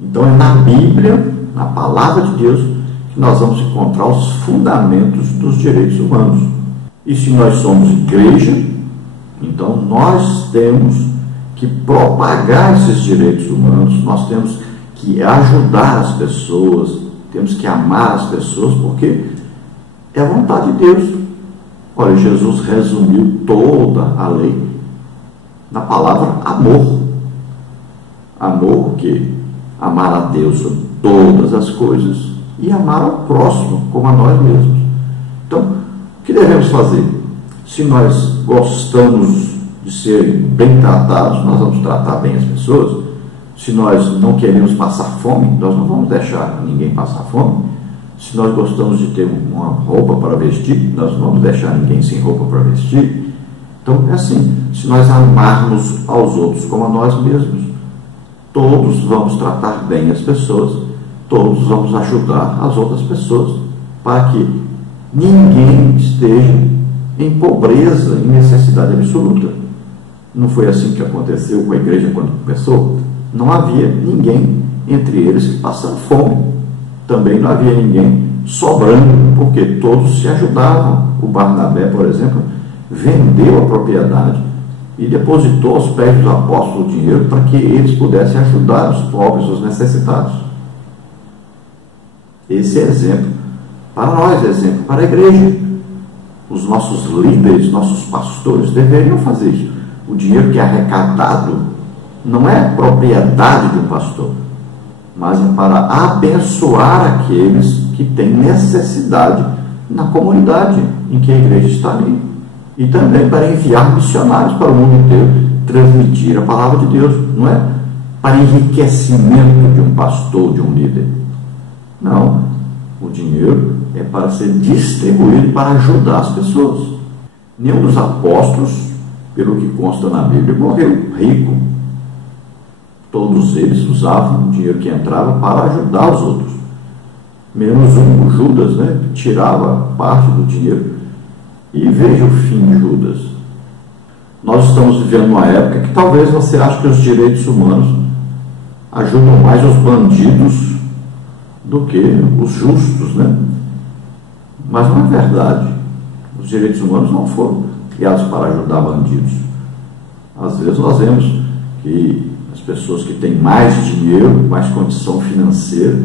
Então é na Bíblia, na palavra de Deus, que nós vamos encontrar os fundamentos dos direitos humanos. E se nós somos igreja, então nós temos que propagar esses direitos humanos, nós temos que ajudar as pessoas, temos que amar as pessoas, porque é a vontade de Deus. Olha, Jesus resumiu toda a lei na palavra amor. Amor, o quê? Amar a Deus sobre todas as coisas e amar ao próximo como a nós mesmos. Então, o que devemos fazer? Se nós gostamos de ser bem tratados, nós vamos tratar bem as pessoas. Se nós não queremos passar fome, nós não vamos deixar ninguém passar fome. Se nós gostamos de ter uma roupa para vestir, nós não vamos deixar ninguém sem roupa para vestir. Então, é assim, se nós amarmos aos outros como a nós mesmos, todos vamos tratar bem as pessoas, todos vamos ajudar as outras pessoas, para que ninguém esteja em pobreza, em necessidade absoluta. Não foi assim que aconteceu com a igreja quando começou? Não havia ninguém entre eles que passava fome. Também não havia ninguém sobrando, porque todos se ajudavam. O Barnabé, por exemplo, vendeu a propriedade e depositou aos pés dos apóstolos o dinheiro para que eles pudessem ajudar os pobres, os necessitados. Esse é exemplo para nós, é exemplo para a igreja. Os nossos líderes, nossos pastores deveriam fazer isso. O dinheiro que é arrecadado não é propriedade de um pastor, mas é para abençoar aqueles que têm necessidade na comunidade em que a igreja está ali. E também para enviar missionários para o mundo inteiro, transmitir a palavra de Deus. Não é para enriquecimento de um pastor, de um líder. Não. O dinheiro é para ser distribuído para ajudar as pessoas. Nenhum dos apóstolos, pelo que consta na Bíblia, morreu rico. Todos eles usavam o dinheiro que entrava para ajudar os outros. Menos um, o Judas, né? Tirava parte do dinheiro. E veja o fim de Judas. Nós estamos vivendo uma época que talvez você ache que os direitos humanos ajudam mais os bandidos do que os justos, né? Mas não é verdade. Os direitos humanos não foram criados para ajudar bandidos. Às vezes nós vemos que as pessoas que têm mais dinheiro, mais condição financeira,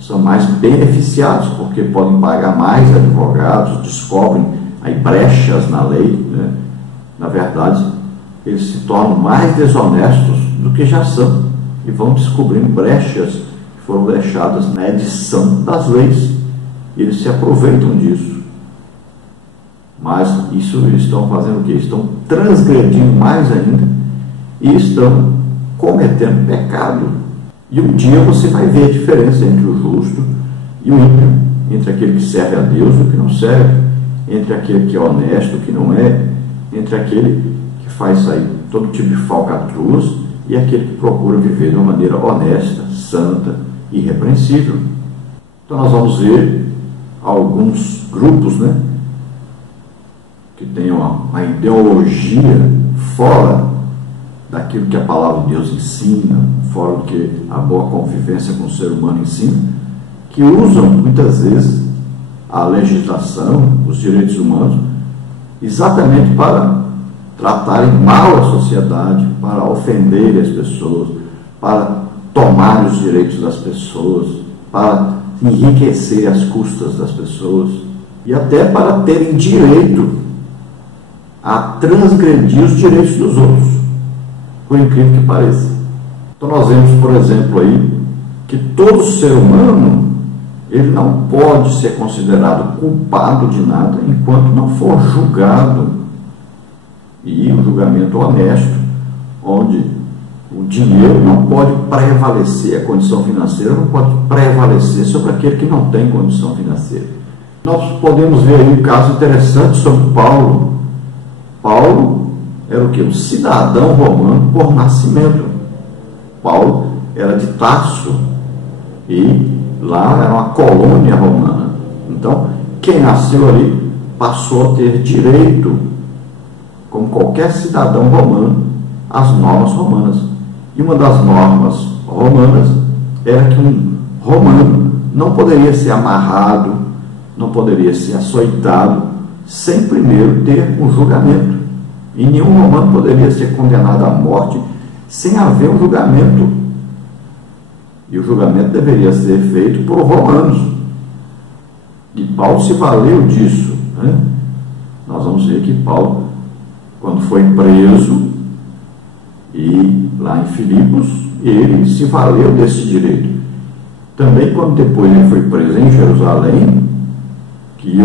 são mais beneficiados, porque podem pagar mais advogados, descobrem aí brechas na lei, né? Na verdade, eles se tornam mais desonestos do que já são e vão descobrindo brechas que foram deixadas na edição das leis. E eles se aproveitam disso. Mas isso eles estão fazendo o quê? Estão transgredindo mais ainda e estão cometendo pecado. E um dia você vai ver a diferença entre o justo e o ímpio, entre aquele que serve a Deus e o que não serve, entre aquele que é honesto e o que não é, entre aquele que faz sair todo tipo de falcatruas e aquele que procura viver de uma maneira honesta, santa e irrepreensível. Então nós vamos ver alguns grupos, né, que têm uma ideologia fora daquilo que a palavra de Deus ensina, fora do que a boa convivência com o ser humano ensina, que usam muitas vezes a legislação, os direitos humanos, exatamente para tratarem mal a sociedade, para ofenderem as pessoas, para tomar os direitos das pessoas, para enriquecer as custas das pessoas e até para terem direito a transgredir os direitos dos outros, por incrível que pareça. Então nós vemos, por exemplo, aí, que todo ser humano, ele não pode ser considerado culpado de nada enquanto não for julgado. E um julgamento honesto, onde o dinheiro não pode prevalecer, a condição financeira não pode prevalecer sobre aquele que não tem condição financeira. Nós podemos ver aí um caso interessante sobre Paulo. Paulo era o quê? Um cidadão romano por nascimento. Paulo era de Tarso e lá era uma colônia romana. Então, quem nasceu ali passou a ter direito, como qualquer cidadão romano, às normas romanas. E uma das normas romanas era que um romano não poderia ser amarrado, não poderia ser açoitado, sem primeiro ter um julgamento. E nenhum romano poderia ser condenado à morte sem haver um julgamento. E o julgamento deveria ser feito por romanos. E Paulo se valeu disso, né? Nós vamos ver que Paulo, quando foi preso, e lá em Filipos, ele se valeu desse direito. Também quando depois ele foi preso em Jerusalém, que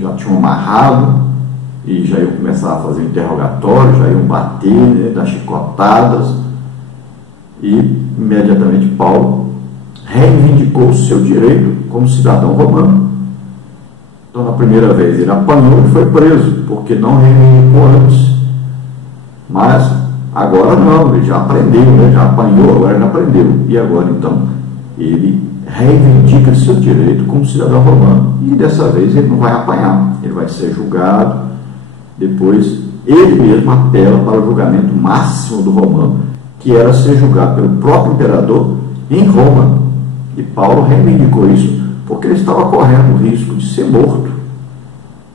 já tinham amarrado, e já iam começar a fazer interrogatório, já iam bater, né, dar chicotadas, e imediatamente Paulo reivindicou o seu direito como cidadão romano. Então, na primeira vez ele apanhou e foi preso, porque não reivindicou antes. Mas agora não, ele já aprendeu, né? Já apanhou, agora ele aprendeu. E agora então ele reivindica seu direito como cidadão romano. E dessa vez ele não vai apanhar, ele vai ser julgado. Depois ele mesmo apela para o julgamento máximo do romano, que era ser julgado pelo próprio imperador em Roma. E Paulo reivindicou isso porque ele estava correndo o risco de ser morto.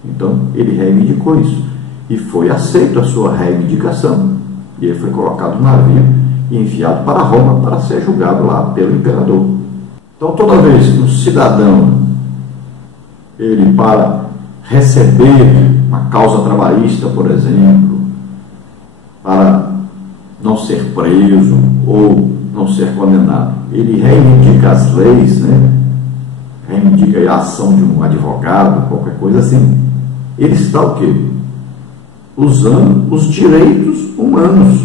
Então ele reivindicou isso e foi aceito a sua reivindicação, e ele foi colocado no navio e enviado para Roma para ser julgado lá pelo imperador. Então, toda vez que um cidadão, ele, para receber uma causa trabalhista, por exemplo, para não ser preso ou não ser condenado, ele reivindica as leis, né? Reivindica a ação de um advogado, qualquer coisa assim, ele está o quê? Usando os direitos humanos.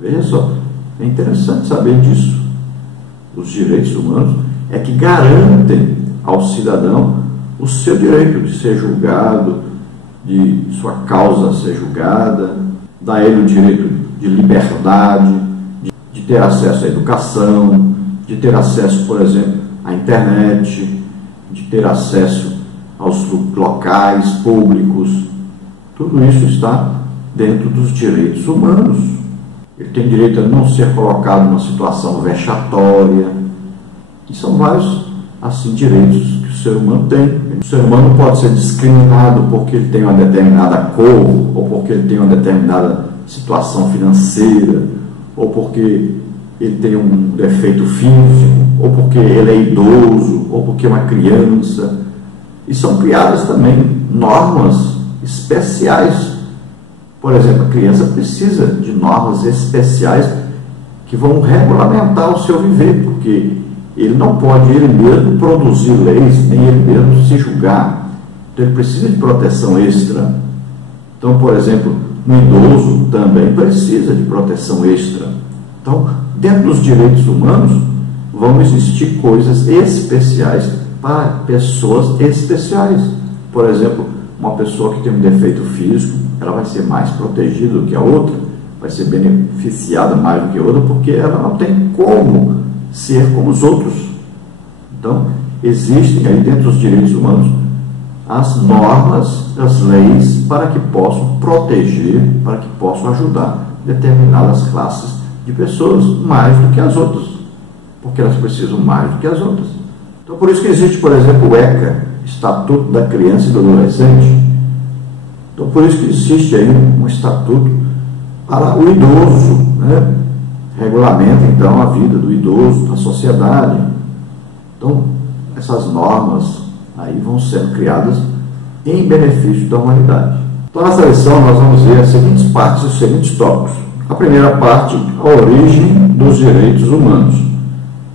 Veja só, é interessante saber disso. Os direitos humanos é que garantem ao cidadão o seu direito de ser julgado, de sua causa ser julgada, dá a ele o direito de liberdade, de ter acesso à educação, de ter acesso, por exemplo, à internet, de ter acesso aos locais públicos. Tudo isso está dentro dos direitos humanos. Ele tem direito a não ser colocado numa situação vexatória. E são vários, assim, direitos que o ser humano tem. O ser humano não pode ser discriminado porque ele tem uma determinada cor, ou porque ele tem uma determinada situação financeira, ou porque ele tem um defeito físico, ou porque ele é idoso, ou porque é uma criança. E são criadas também normas especiais. Por exemplo, a criança precisa de normas especiais que vão regulamentar o seu viver, porque ele não pode ele mesmo produzir leis, nem ele mesmo se julgar. Então ele precisa de proteção extra. Então, por exemplo, um idoso também precisa de proteção extra. Então, dentro dos direitos humanos, vão existir coisas especiais para pessoas especiais. Por exemplo, uma pessoa que tem um defeito físico, ela vai ser mais protegida do que a outra, vai ser beneficiada mais do que a outra, porque ela não tem como ser como os outros. Então, existem aí dentro dos direitos humanos as normas, as leis, para que possam proteger, para que possam ajudar determinadas classes de pessoas mais do que as outras, porque elas precisam mais do que as outras. Então, por isso que existe, por exemplo, o ECA, Estatuto da Criança e do Adolescente. Então, por isso que existe aí um estatuto para o idoso, né? Regulamenta, então, a vida do idoso, da sociedade. Então, essas normas aí vão sendo criadas em benefício da humanidade. Então, nessa lição, nós vamos ver as seguintes partes e os seguintes tópicos. A primeira parte, a origem dos direitos humanos.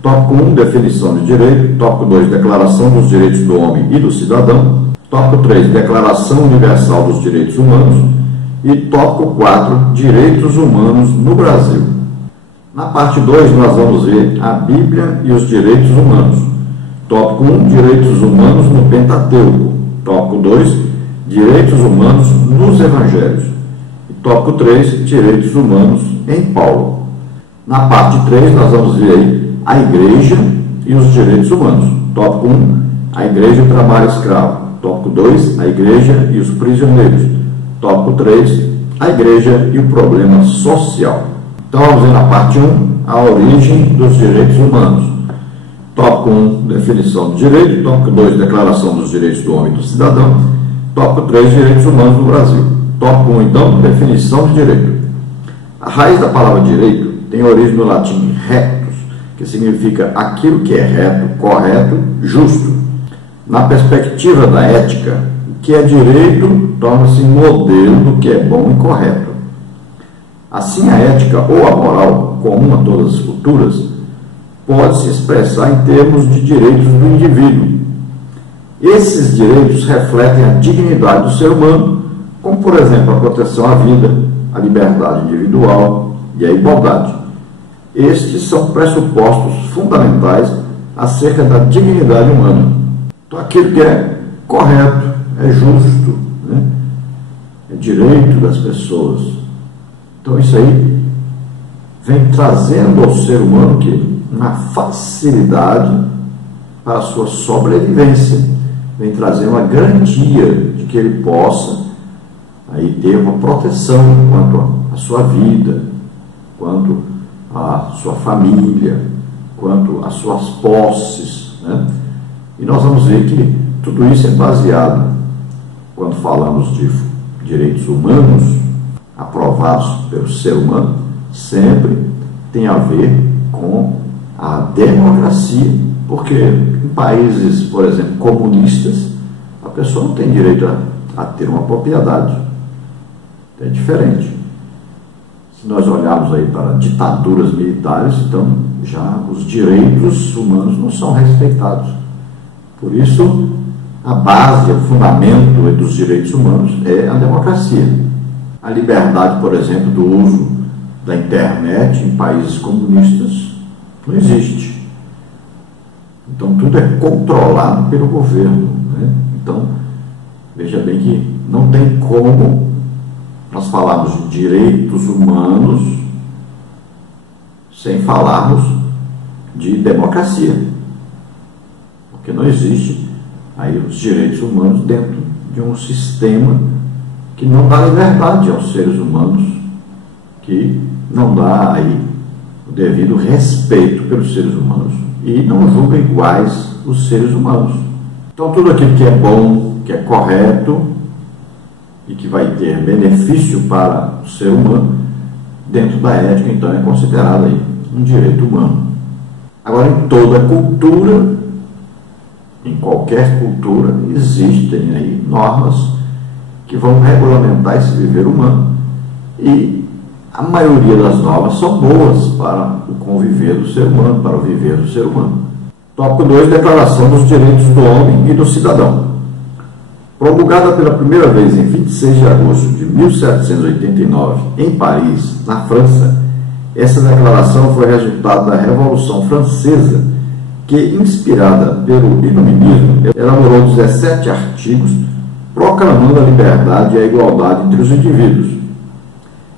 Tópico 1, definição de direito. Tópico 2, declaração dos direitos do homem e do cidadão. Tópico 3, declaração universal dos direitos humanos. E tópico 4, direitos humanos no Brasil. Na parte 2, nós vamos ver a Bíblia e os direitos humanos. Tópico 1, direitos humanos no Pentateuco. Tópico 2, direitos humanos nos Evangelhos. E tópico 3, direitos humanos em Paulo. Na parte 3, nós vamos ver aí a Igreja e os direitos humanos. Tópico 1, a Igreja e o trabalho escravo. Tópico 2, a Igreja e os prisioneiros. Tópico 3, a Igreja e o problema social. Então vamos ver na parte 1, a origem dos direitos humanos. Tópico 1, definição do direito. Tópico 2, declaração dos direitos do homem e do cidadão. Tópico 3, direitos humanos no Brasil. Tópico 1, então, definição de direito. A raiz da palavra direito tem origem no latim rectus, que significa aquilo que é reto, correto, justo. Na perspectiva da ética, o que é direito torna-se modelo do que é bom e correto. Assim, a ética ou a moral, comum a todas as culturas, pode se expressar em termos de direitos do indivíduo. Esses direitos refletem a dignidade do ser humano, como, por exemplo, a proteção à vida, a liberdade individual e a igualdade. Estes são pressupostos fundamentais acerca da dignidade humana. Então, aquilo que é correto, é justo, né? É direito das pessoas. Então, isso aí vem trazendo ao ser humano uma facilidade para a sua sobrevivência, vem trazer uma garantia de que ele possa aí ter uma proteção quanto à sua vida, quanto à sua família, quanto às suas posses, né? E nós vamos ver que tudo isso é baseado, quando falamos de direitos humanos aprovados pelo ser humano, sempre tem a ver com a democracia, porque em países, por exemplo, comunistas, a pessoa não tem direito a ter uma propriedade. É diferente. Se nós olharmos aí para ditaduras militares, então já os direitos humanos não são respeitados. Por isso, a base, o fundamento dos direitos humanos é a democracia. A liberdade, por exemplo, do uso da internet em países comunistas não existe. Então, tudo é controlado pelo governo, né? Então, veja bem que não tem como nós falarmos de direitos humanos sem falarmos de democracia, porque não existe aí os direitos humanos dentro de um sistema que não dá liberdade aos seres humanos, que não dá aí o devido respeito pelos seres humanos e não julga iguais os seres humanos. Então, tudo aquilo que é bom, que é correto e que vai ter benefício para o ser humano, dentro da ética, então, é considerado aí um direito humano. Agora, em toda cultura, em qualquer cultura, existem aí normas que vão regulamentar esse viver humano, e a maioria das normas são boas para o conviver do ser humano, para o viver do ser humano. Tópico 2, Declaração dos Direitos do Homem e do Cidadão. Promulgada pela primeira vez em 26 de agosto de 1789, em Paris, na França, essa declaração foi resultado da Revolução Francesa, que, inspirada pelo Iluminismo, elaborou 17 artigos proclamando a liberdade e a igualdade entre os indivíduos.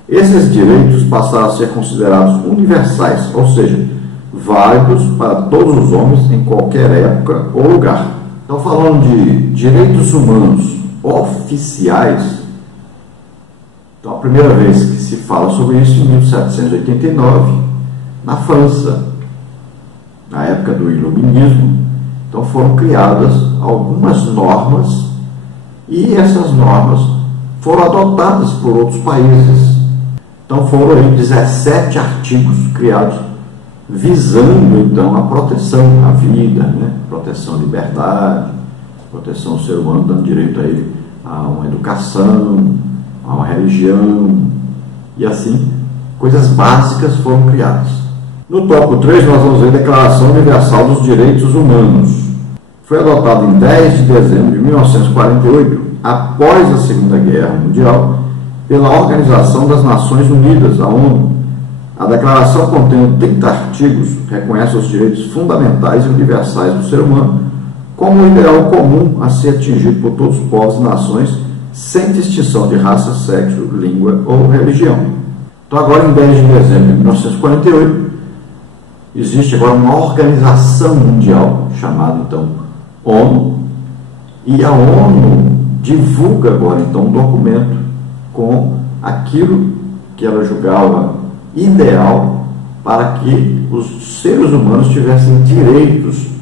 Esses direitos passaram a ser considerados universais, ou seja, válidos para todos os homens em qualquer época ou lugar. Então, falando de direitos humanos oficiais, então a primeira vez que se fala sobre isso em 1789, na França, na época do Iluminismo. Então foram criadas algumas normas e essas normas foram adotadas por outros países. Então foram aí 17 artigos criados visando então a proteção à vida, né? Proteção à liberdade, proteção ao ser humano, dando direito a ele a uma educação, a uma religião, e assim coisas básicas foram criadas. No tópico 3 nós vamos ver a Declaração Universal dos Direitos Humanos. Foi adotado em 10 de dezembro de 1948, após a Segunda Guerra Mundial, pela Organização das Nações Unidas, a ONU. A declaração, contendo 30 artigos, reconhece os direitos fundamentais e universais do ser humano como um ideal comum a ser atingido por todos os povos e nações, sem distinção de raça, sexo, língua ou religião. Então, agora, em 10 de dezembro de 1948, existe agora uma organização mundial, chamada, então, ONU, e a ONU divulga agora, então, um documento com aquilo que ela julgava ideal para que os seres humanos tivessem direitos